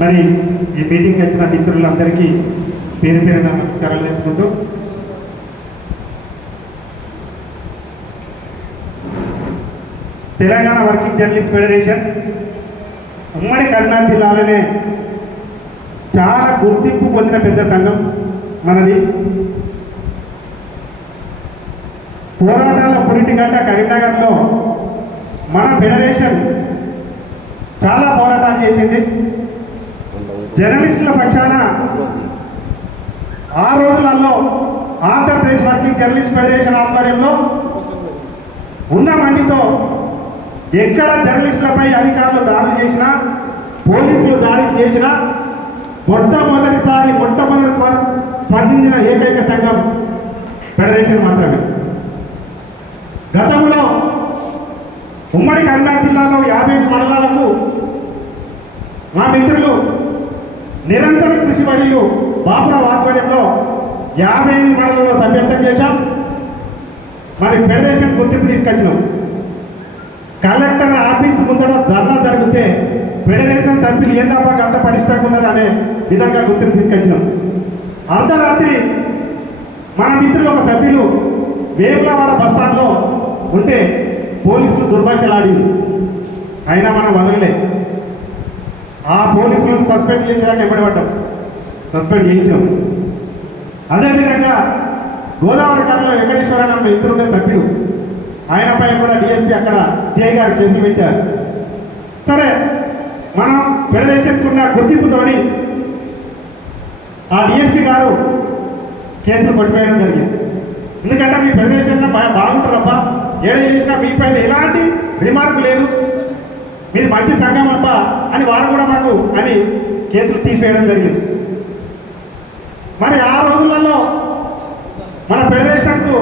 మరి ఈ మీటింగ్కి వచ్చిన మిత్రులందరికీ పేరు పేరున నమస్కారాలు చెప్పుకుంటూ. తెలంగాణ వర్కింగ్ జర్నలిస్ట్ ఫెడరేషన్ ఉమ్మడి కర్నాటక జిల్లాలోనే చాలా గుర్తింపు పొందిన పెద్ద సంఘం మనది. పోరాటాల పురిటిగడ్డ కరీంనగర్లో మన ఫెడరేషన్ చాలా పోరాటాలు చేసింది. జర్నలిస్టుల పక్షాన ఆ రోజులలో ఆంధ్రప్రదేశ్ వర్కింగ్ జర్నలిస్ట్ ఫెడరేషన్ ఆధ్వర్యంలో ఉన్న మందితో ఎక్కడ జర్నలిస్టులపై అధికారులు దాడులు చేసినా పోలీసులు దాడులు చేసినా మొట్టమొదటిసారి మొట్టమొదటి స్ప- స్పందించిన ఏకైక సంఘం ఫెడరేషన్ మాత్రమే. గతంలో ఉమ్మడి కరీంనగర్ జిల్లాలో యాభై మండలాలకు మా మిత్రులు నిరంతర కృషి మరియు బాపురావు ఆధ్వర్యంలో యాభై ఎనిమిది మండలంలో సభ్యత్వం చేశాం. మరి ఫెడరేషన్ గుర్తింపు తీసుకొచ్చినాం. కలెక్టర్ ఆఫీస్ ముందర ధర్నా జరిగితే ఫెడరేషన్ సభ్యులు ఏం తప్ప అంత పడిస్తాకున్నారు అనే విధంగా గుర్తింపు తీసుకొచ్చినాం. అర్ధరాత్రి మన మిత్రులు ఒక సభ్యులు వేములవాడ బస్టాండ్లో ఉంటే పోలీసులు దుర్భాషలాడి అయినా మనం వదలలే. ఆ పోలీసులను సస్పెండ్ చేసేదాకా ఎంబడి పడ్డాం? సస్పెండ్ చేయించాం. అదేవిధంగా గోదావరి కాలంలో వెంకటేశ్వర అన్న ఇద్దరుండే సభ్యులు. ఆయనపై కూడా డిఎస్పీ అక్కడ సిఐ గారు చేసి పెట్టారు. సరే మనం ఫెడరేషన్కి ఉన్న గుర్తింపుతోని ఆ డిఎస్పీ గారు కేసులు కొట్టివేయడం జరిగింది. ఎందుకంటే మీ ఫెడరేషన్లో బాగుంటారబ్బా ఏడ చేసినా మీ పైన ఎలాంటి రిమార్క్ లేదు. మీది మంచి సంఘం అబ్బా అని వారు కూడా మాకు అని కేసులు తీసివేయడం జరిగింది. మరి ఆ రోజులలో మన ఫెడరేషన్కు